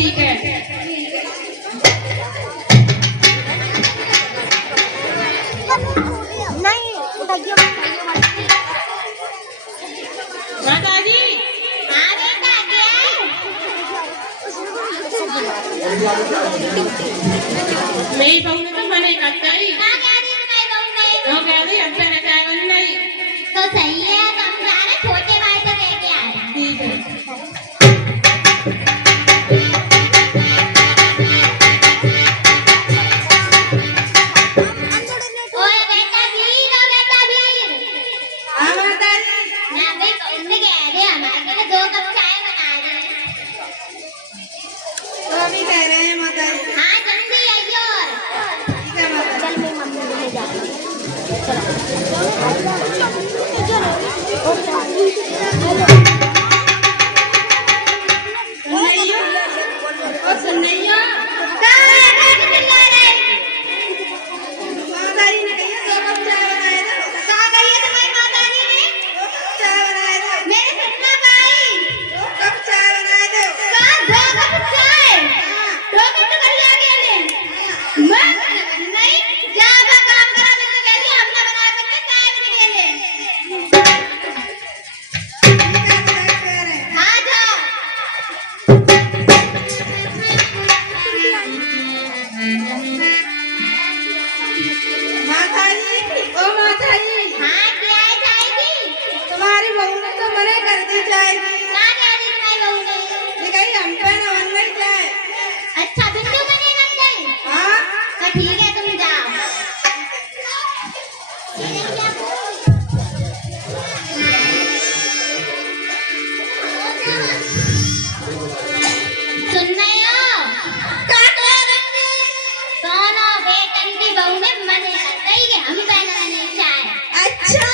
ठीक है। नहीं उठाइए माताजी। हाँ बेटा क्या मेरी बहू ने तो मने करता ही ना क्या दी तुम्हारी बहू ने तो कह दी अब तक चाय बन नहीं तो सही है तुम जा रहे छोटे भाई से लेके आ रहे ठीक है। ओए बेटा वीर ओ बेटा वीर हाँ माताजी। ना भाई तुमने कह दे हमारे लिए 2 कप चाय बना दे तो अभी कह रहे हैं माताजी। हाँ जल्दी आइए और ठीक है माताजी। चल मैं मम्मी को ले जाती सुनैया माताजी ने कही 2 कप चाय बनाए दो। कहाँ गई है तुम्हारी माताजी ने 2 कप चाय बनाए दो। मेरे सपना भाई 2 कप चाय बनाए दो। कहाँ 2 कप चाय 2 कप तो कहीं आ गया ले मैं नहीं जा अपना काम करा मैं तो कहती अपना बना सकते चाय भी नहीं ले ठीक है माताजी कह रहे हैं। हाँ जाओ माताजी ओ माताजी हाँ क्या है चाय की तुम्हारी बहू ने तो मना कर दी चाय की। क्या कह रही तुम्हारी बहू ने ये कही हम पे ना बन नहीं चाय। अच्छा बिट्टू बने लग गई हाँ तो ठीक है तुम जाओ सुनना हो क्या कह रही सोनो बेटन की बहू ने मने कर गई कि हम पहले नहीं चाय अच्छा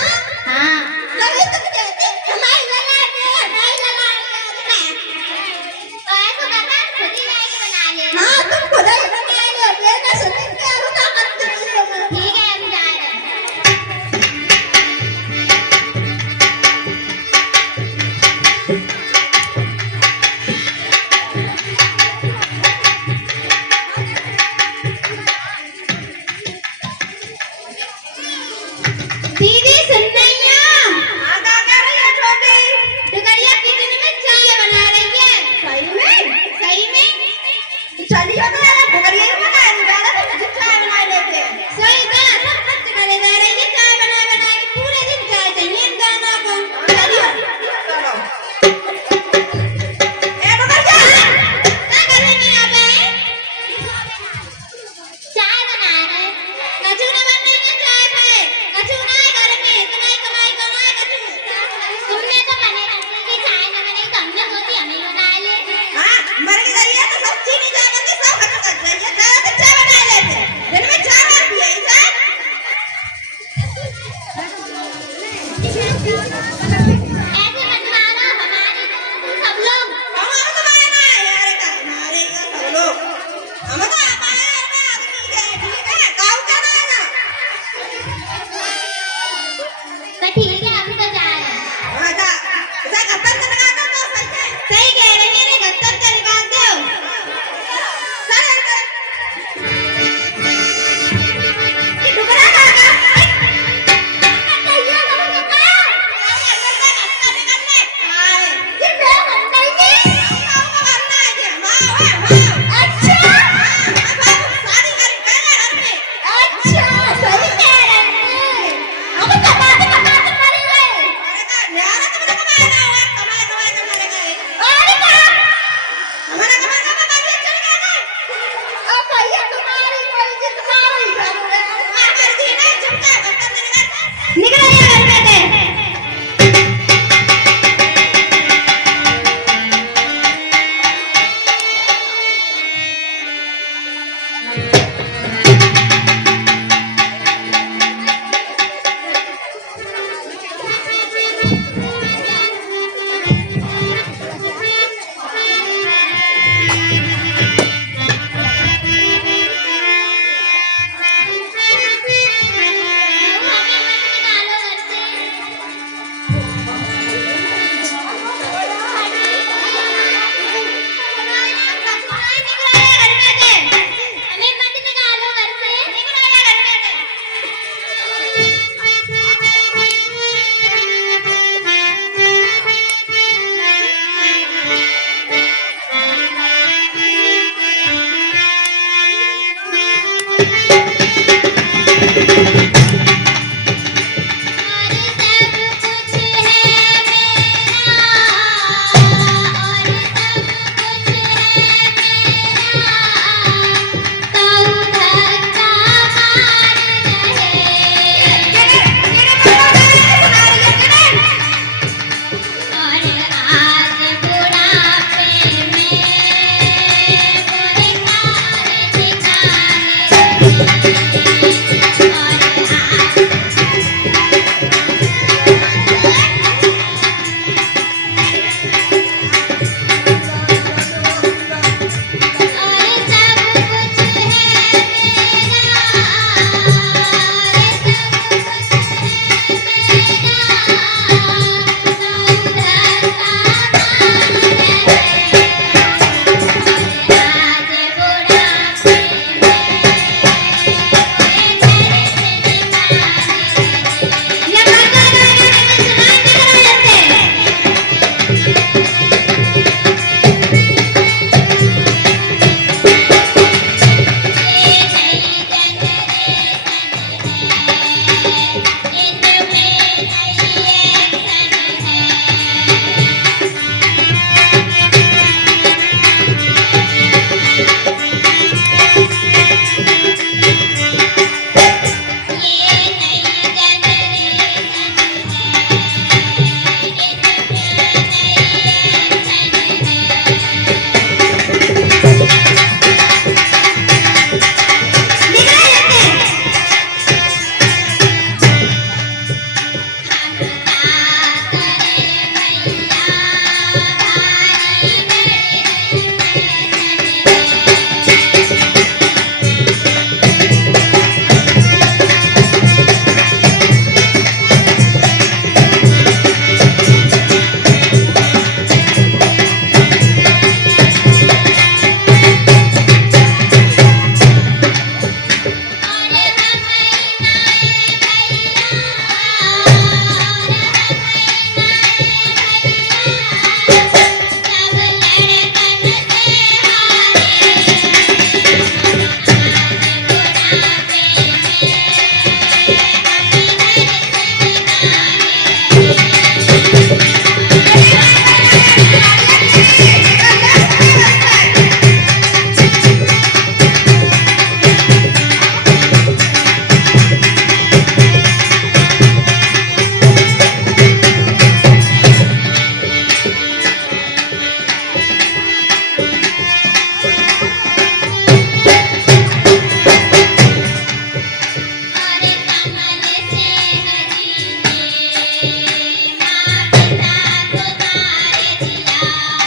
हाँ तभी तुम कहती हमारी लगा दे हमारी लगा दे। तो ऐसा करना खुद ही जाके बना ले हाँ तुम खुद ही बना लो बेटा सुन के रुका मत दीजिए। ठीक है हम जा रहे हैं दीदी सुनैया हाँ क्या कह रही है छोटी? दुकड़िया किचन में चाय बना रही है सही में? सही में चलिए तो यार भुगरिया ही बना रही है तो मुझे चाय बना लेते हैं। सोई का सब खर्च करे जा रही है चाय बना बना के पूरे दिन चाय चाहिए इन गाना को चलिए चलो। ए भुगरिया क्या कर रहे हैं यहाँ पे चाय बना रहे कछु न बन रही है चाय पे कछु ना है घर में इतना ही कमाई कमाए कछु तुमने तो मने रखी कि चाय न बने तो हमने सोची हम ही बना ले हाँ मर गई है तो सच्ची नहीं जाने के सब खत्म कर रही है। चलो तो चाय बना लेते हैं। दिन में 4 बार पिए इसे। ऐसे मत मारो हमारी सब लोग हमारे तो मारना है यार का हमारे का सब लोग। हम तो हमारे आदमी के ठीक है काऊ का ना तो ठीक है हम तो जा रहे हैं हाँ का इसे गप्पन से लगा दो तो सही है। सही कह रहे हैं रे गत्तर का निकाल दो ये डुबरा का चाहिए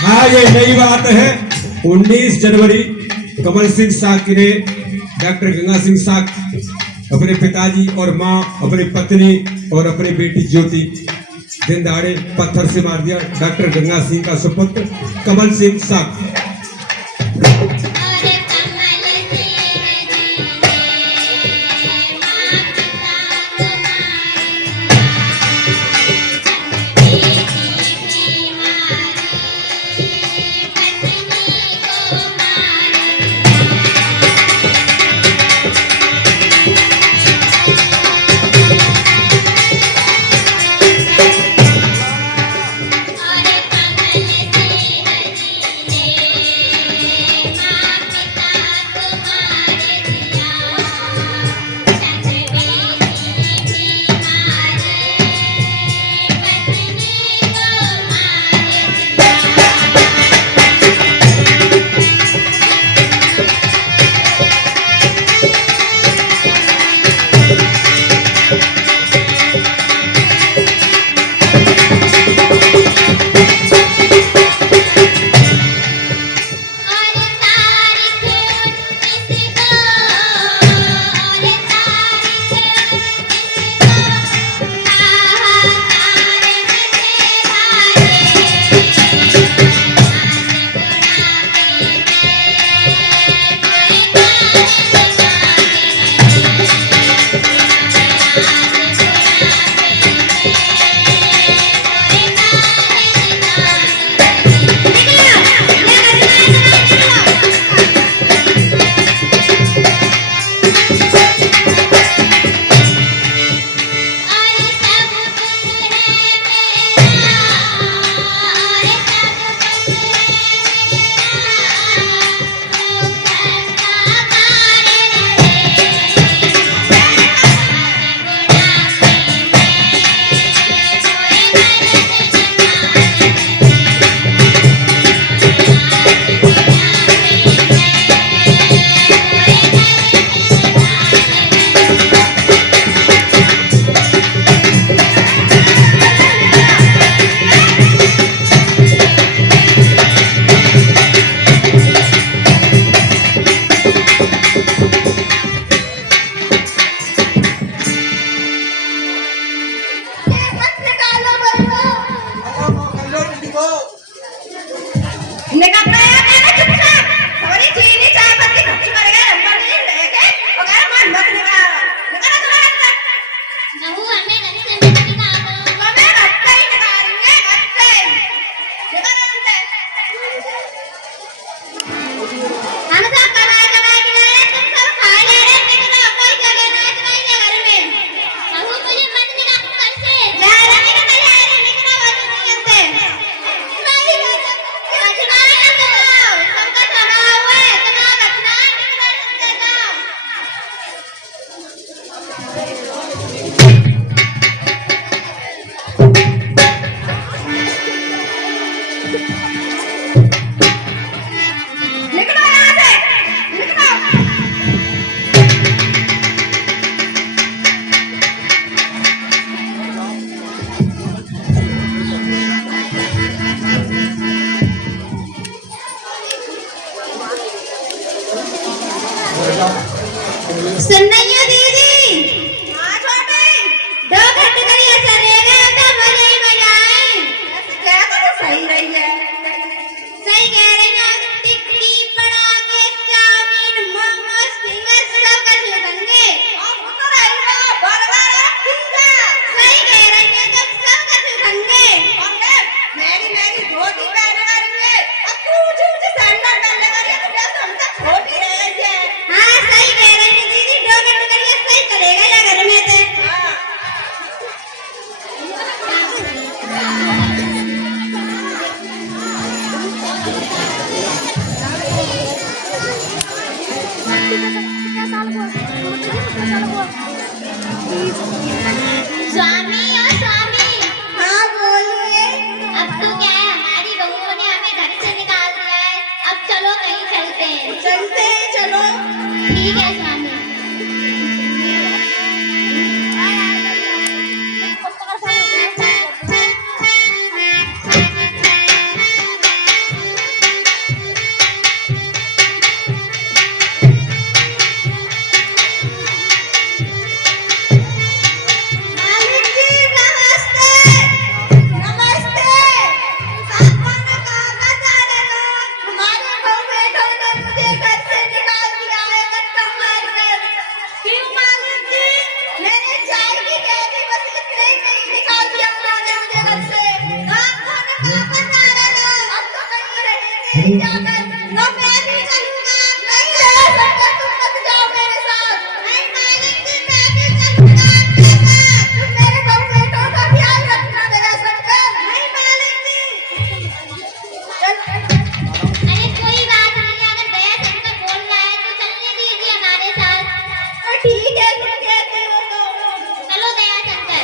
आज ये नई बात है 19 जनवरी कमल सिंह साग ने डॉक्टर गंगा सिंह साग अपने पिताजी और माँ, अपनी पत्नी और अपनी बेटी ज्योति दिन दहाड़े पत्थर से मार दिया। डॉक्टर गंगा सिंह का सुपुत्र कमल सिंह साग। अरे कमल सिंह लो मैं भी चलूंगा नहीं है शंकर तुम मत जाओ मेरे साथ नहीं मालिक जी मैं भी चलूंगा आपके साथ तुम मेरे बहू बेटों का ख्याल रखना मेरा शंकर नहीं मालिक जी अरे कोई बात नहीं, अगर दया शंकर बोल रहा है तो चलने दीजिए हमारे साथ। तो ठीक है तुम कहते हो तो चलो दया शंकर।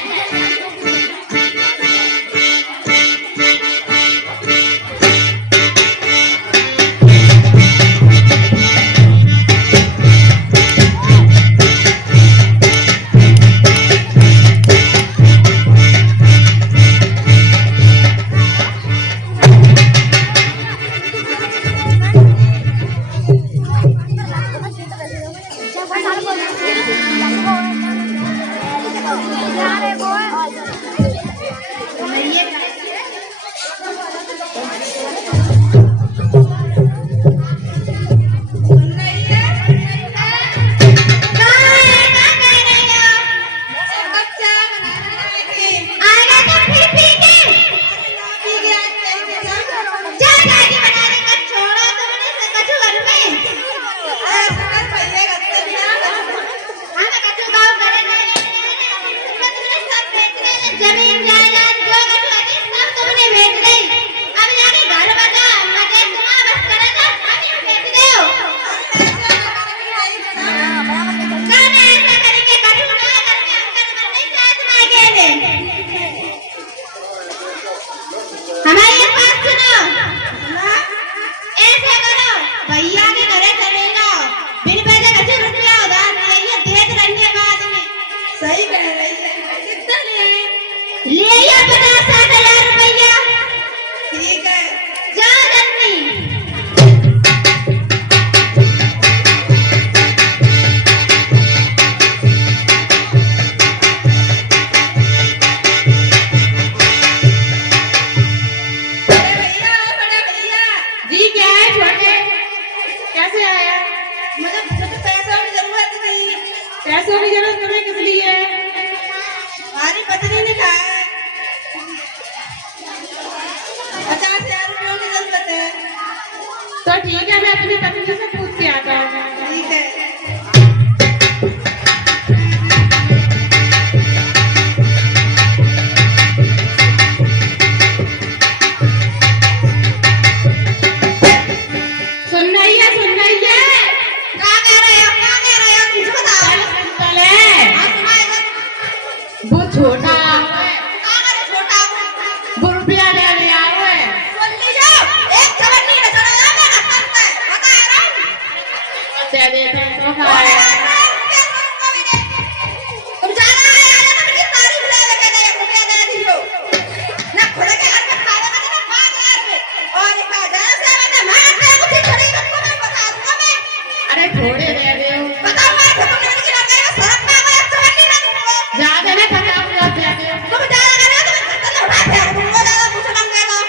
आएगा तो फिर पीके जा गाड़ी बनाने का छोड़ा तुमने से कछु घर में हम कछु गाँव करे तुमने सब बेचने जमीन जायदाद जो कछु है सब तुमने बेच दी। अब जाके घर बचा मजे तुम्हारा बस करे तो हम बेच दे हो कर ऐसा करके कछु ना करके अंकल बनने साथ में अकेले हमारी एक बात सुनो, ऐसे करो भैया के घरे चले जाओ, बिन पैसे कच्चे रुपया उधार ले देख रही बाद में। सही कह रही है कितना ले 50-60 हजार रुपया। ठीक है जाओ जल्दी। बड़े भैया जी क्या है छोटे, कैसे आया? मुझे पैसों की जरूरत थी पैसों की जरूरत तुम्हें किस लिए है? हमारी पत्नी ने कहा है 50,000 रुपयों की जरूरत है। तो ठीक है, मैं अपनी पत्नी से पूछ के आता हूँ। ठीक है सुन रही है क्या कह रहे हो मुझे बताओ। सिंपल है, हाँ सुनाएगा वो छोटा क्या करे छोटा वो रुपया ले आओ है। सुन लीजिए एक चवन्नी में चढ़ा जा मैं करता है बता रहा हूँ दे देते तो खाए। तुम जाना है आजा तो मेरी सारी बुला लेके गए रुपया दे दियो ना खुद के घर में खावे का ना 5,000 में और 1,000 से मैं मार दे कुछ खड़ी कर को मैं बता दूंगा मैं अरे थोड़े दे दे, बताओ मैं तुमने नहीं किया गया सड़क पे आया चवन्नी ना तुमको ज्यादा नहीं 50 दे दे। तुम जाना करे तो मैं चल उठा फेंक दूंगा ज्यादा कुछ ना कहेगा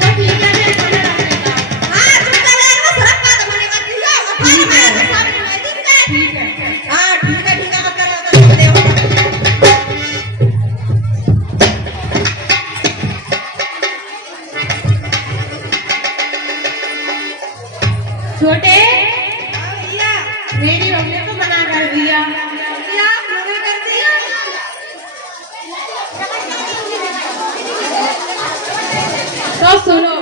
तो ठीक है, मैं थोड़े रख देता हूँ। हां तुम चले जाओ सड़क पे तो मैंने कर दिया और मेरे सामने मैं ठीक है ठीक है हां ठीक है मत करो तो दे छोटे, भैया मेरी मम्मी को मना कर दिया। क्या मना कर दिया तो सुनो,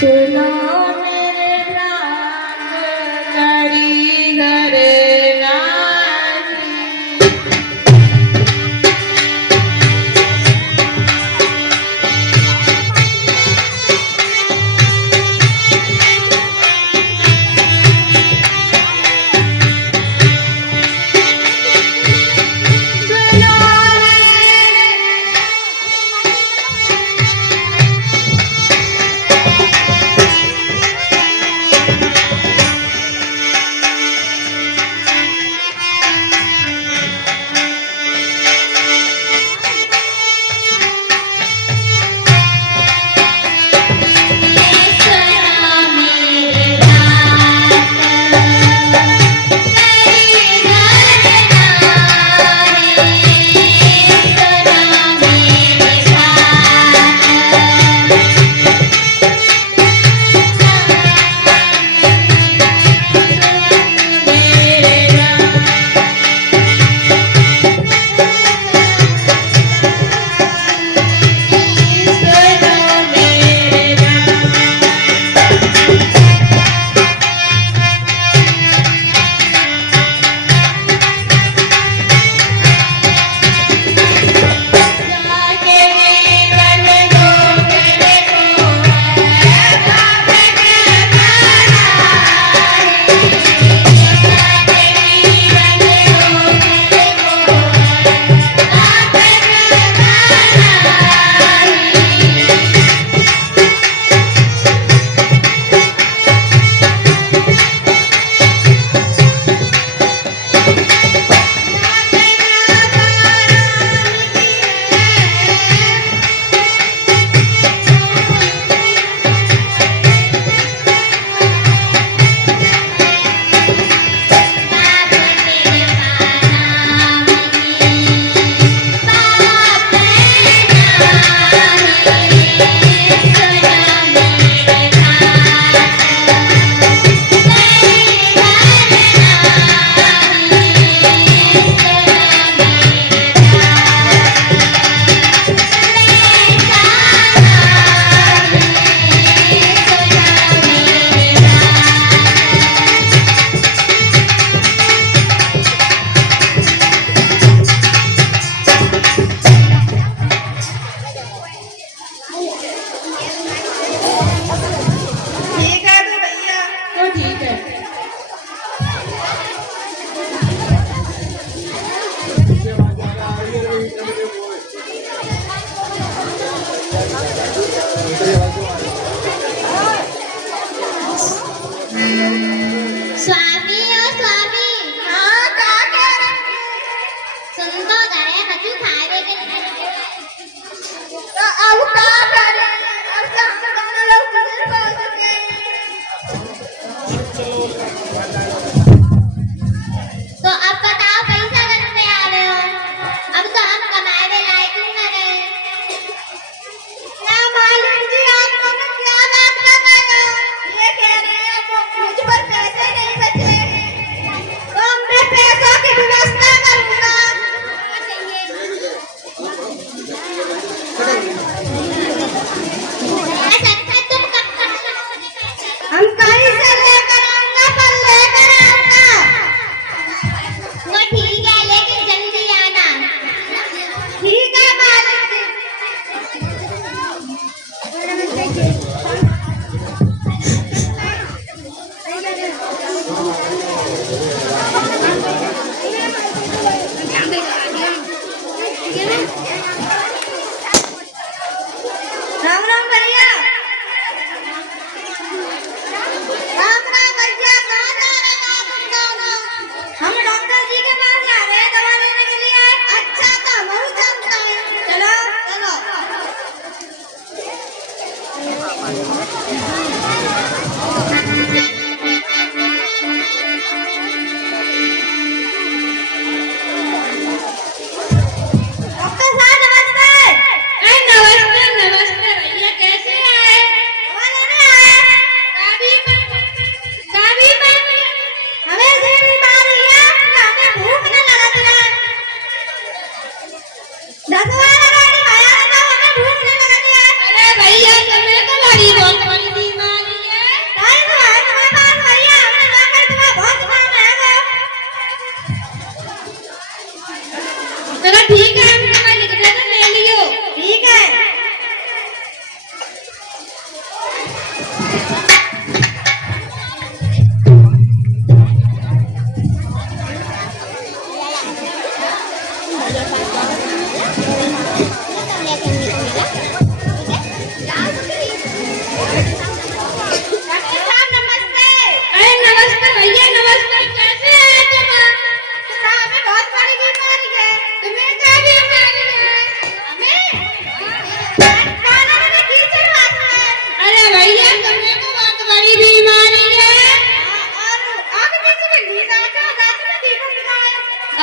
सुनाओ सुनो मेरे राम करी घर नारी। सुनो सुन तो गए कछु खावे के नहीं। तो अब क्या करें? अब तो हम दोनों लोग किधर पहुंचेंगे? तो अब बताओ पैसा करने आ रहे हो? अब तो हम कमाए लायक ही न रहे। क्या मालूम जी आप दोनों क्या बात कर रहे हो? ये कह रहे हैं मुझ पर पैसे नहीं बचे हैं। तो मैं पैसों की व्यवस्था करूंगा। ऐसा तुम कब तक हम कहीं से लेकर आऊंगा पर लेकर आऊंगा। वो ठीक है लेकिन जल्दी आना। ठीक है मालिक जी। राम राम भैया। राम राम भैया, कहाँ जा रहे हो आप दोनों? हम डॉक्टर जी के पास जा रहे हैं दवा लेने के लिए। अच्छा तो हम भी चलते हैं। चलो चलो। डॉक्टर साहब नमस्ते। नमस्ते नमस्ते भैया, कैसे आए? दवा लेने आए। काबी में हमें से बीमारी है, हमें भूख न लगती है। 10 वाला गाड़ी भाया है तो हमें भूख नहीं लगती है। अरे भैया तुम्हें तो बड़ी बहुत बड़ी बीमारी है। टाइम तो है तुम्हारे पास भैया, हमें जाकर तुम्हें बहुत काम है वो। चलो ठीक है, हम तुम्हें लिख देते, ले लियो। ठीक है। डॉक्टर साहब नमस्ते। अरे नमस्ते भैया, नमस्ते, कैसे आए तुम? हमें बहुत बड़ी बीमारी है। तुम्हें क्या बीमारी है? हमें खाना में कीचड़ आता है। अरे भैया तुम्हें तो बहुत बड़ी बीमारी है। और आगे पीछे में नींद आता है, रात में देखो दिखाए।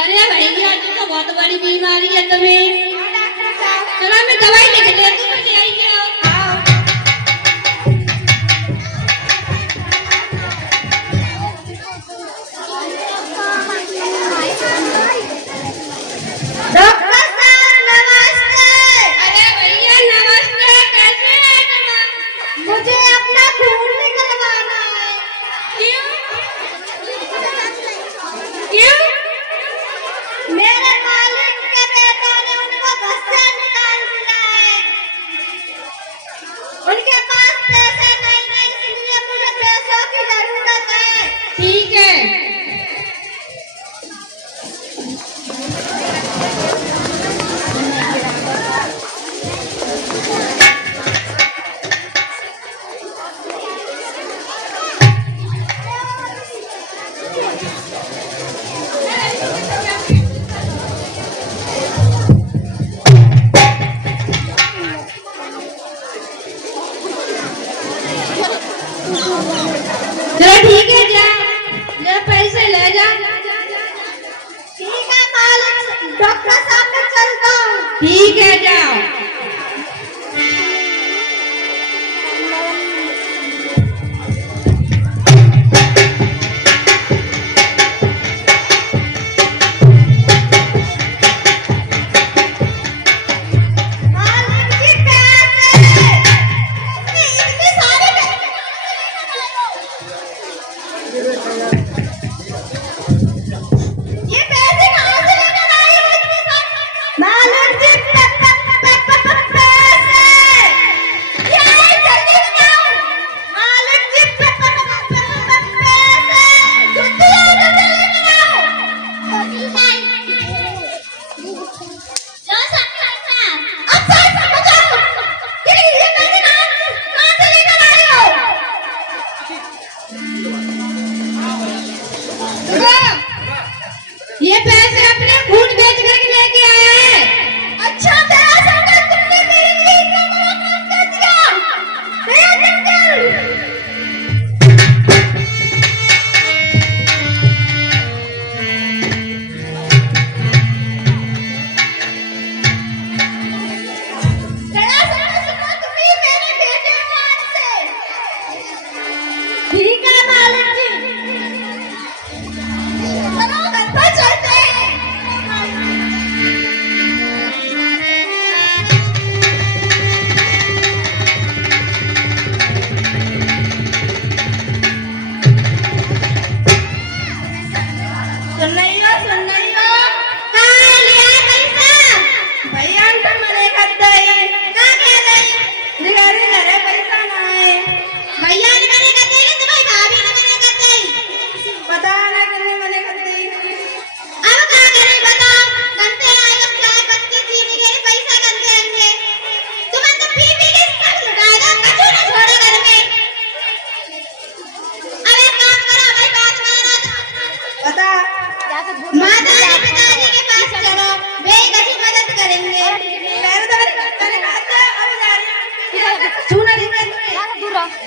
अरे भैया ये तो बहुत बड़ी बीमारी है तुम्हें। डॉक्टर साहब। चलो मैं दवाई लिख देती हूँ, ले आइए आओ। डॉक्टर साहब नमस्ते। अरे भैया नमस्ते, कैसे हैं तुम? मुझे अपना खून निकलवाना है। क्यों? क्यों? मेरे मालिक के बेटों ने उनको बस से निकाल दिया है। उनके पास पैसे नहीं है, इसलिए मुझे पैसों की जरूरत है। ठीक है। चलो ठीक है, जा ले पैसे ले जा। ठीक है मालिक, डॉक्टर साहब मैं चलता हूँ। ठीक है जाओ। मालिक जी पैसे। इतने सारे पैसे ये पैसे कहाँ से लेकर आए हो इतने सारे? मालिक जी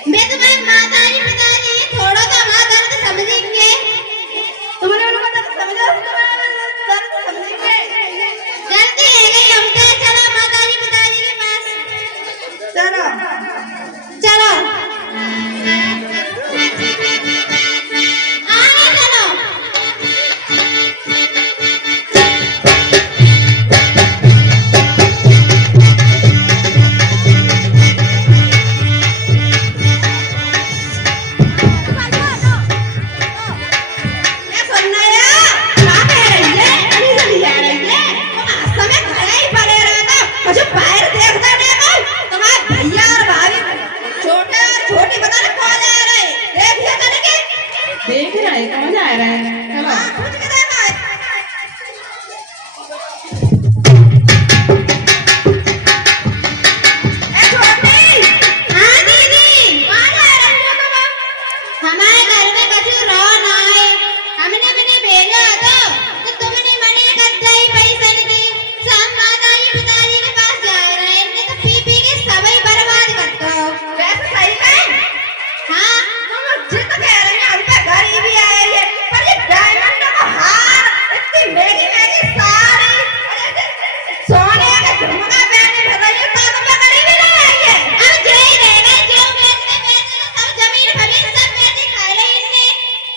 मैं तुम्हारे माताजी पिताजी थोड़ा सा हमारा दर्द समझेंगे। तुमने उनको दर्द समझा, तुम्हारा दर्द समझेंगे। जल्दी है गई हम तो चलो माताजी पिताजी के पास। चलो चलो आगे चलो। ये सुनना यार, कहाँ कह रही है? अभी से नहीं आ रही है। तुम समय खड़े ही पड़े रहते हो, मुझे बाहर देखते नहीं हो। तुम्हारे भैया और भाभी छोटे और छोटी पता नहीं कौन जा रहे हैं। देखिए करके देख रहा है कौन जा रहा है। चलो हाँ, पूछ के देखो। ए छोटी, हाँ दीदी कहाँ जा रही हो तुम? हमारे घर में कछु रहो ना है। हमने मैंने भेजा तो तुमने मने करते ही पैसा नहीं दी। सब माताजी पिताजी के पास जा रहे हैं। इनने तो पी पी के सभी बर्बाद करते हो। वैसे सही है। हाँ तुम जिद कह रही हैं, हम पे गरीबी आई है, पर ये डायमंड का हार, इतनी महंगी महंगी साड़ी, सोने के झुमका पहने फिर रही हो, तो तुम पे गरीबी नहीं आई है। अब जो ही रह गए जो बेचने बेचने सब जमीन फमीन सब बेची खा ले इनने।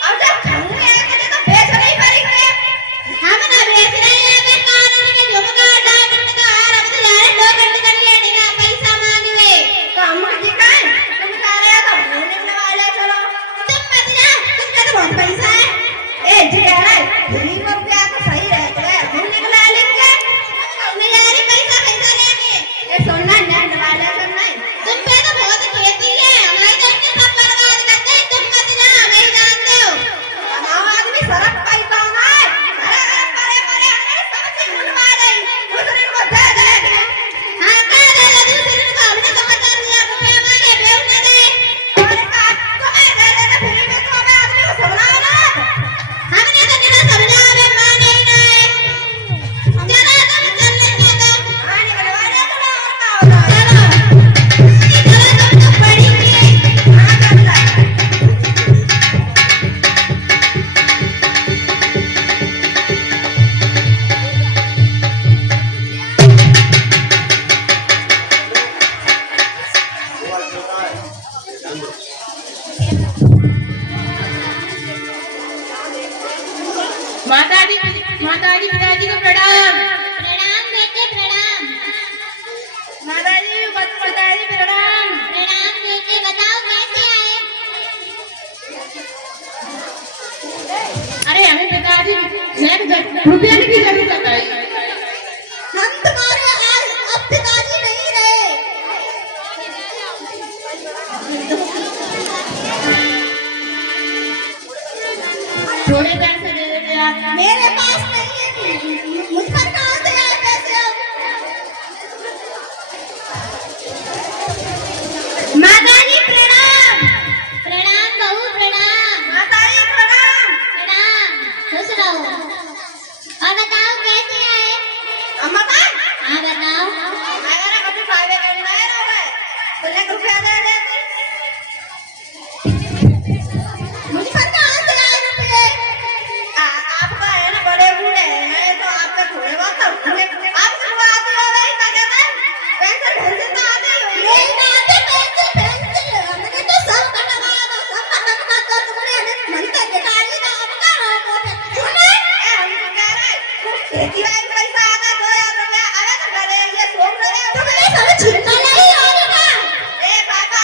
अब जब ठंगे आएंगे तो बेच नहीं पाएंगे। हम ना बेच रहे हैं अबे कानून के झुमका डायमंड का हार। अब तो जा रहे 2 घंटे कर लिए देगा पैसा मांगे। तो हम जी कहें, तुम कह रहे हो तो होने में वाले चलो। तुम मत जा तुमने तो बहुत पैसा है। ए जी अरे, फ्री में क्या तो सही रहते हैं, हम निकला लेंगे। मेरे यार पैसा पैसा लेंगे। ये सुनना नेट वाले से नहीं। तुम पे तो बहुत खेती है। हमारे तो इनके सब बर्बाद करते हैं। तुम मत जा नहीं जानते हो। बनाओ आदमी सरक पैसा ना है। अरे परे परे अरे सब चीज भुलवा गई, दूसरे को दे देंगे। हाँ कह दे दूसरे को हमने तो 50,000 रुपया मांगे बेव न दे। और बात तुम्हें दे देना फ्री में, तो हमें आदमी को समझाओ ना। हमने तो निरा समझा हमें माने ही ना है। चलो तुम चल लेंगे तो हाँ निकलवा दे चलो, और क्या होता है। चलो तुम तो पढ़ेंगे। हाँ करता है। माताजी पिताजी को प्रणाम। प्रणाम बेटे प्रणाम। माताजी पिताजी प्रणाम। प्रणाम बेटे बताओ कैसे आए। अरे हमें पिताजी रुपया की जरूरत है। हम तुम्हारे अब पिताजी नहीं रहे। थोड़े पैसे दे देते आप। मेरे पास नहीं है, मुझ पर कहाँ से आए पैसे अब? माताजी प्रणाम। प्रणाम बहू प्रणाम। माताजी प्रणाम। प्रणाम खुश रहो। और बताओ कैसे आए। अम्मा का हाँ बताओ। मेरा कभी फायदे करना है ना वे, तुझे रुपया दे दे। मुझ पर कहाँ से आए रुपये? आपका है ना बड़े बूढ़े हैं, तो आपका थोड़े बहुत तो होंगे। आप शुरुआती हो गई क्या कहते हैं? पैसे भेजते तो आते ही होंगे। नहीं ना आते पैसे भेजते, हमने तो सब कटवा दो, सब कटवा कर तुमने हमें मन पे निकाली ना, अब क्या हो वो सुने? हम तो कह रहे खेती वाली पैसा आता 2,000 रुपया आवे तो करे ये सोच रहे हो तुमने सब छिपा नहीं और का। ए बाबा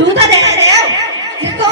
जूता देना दे निको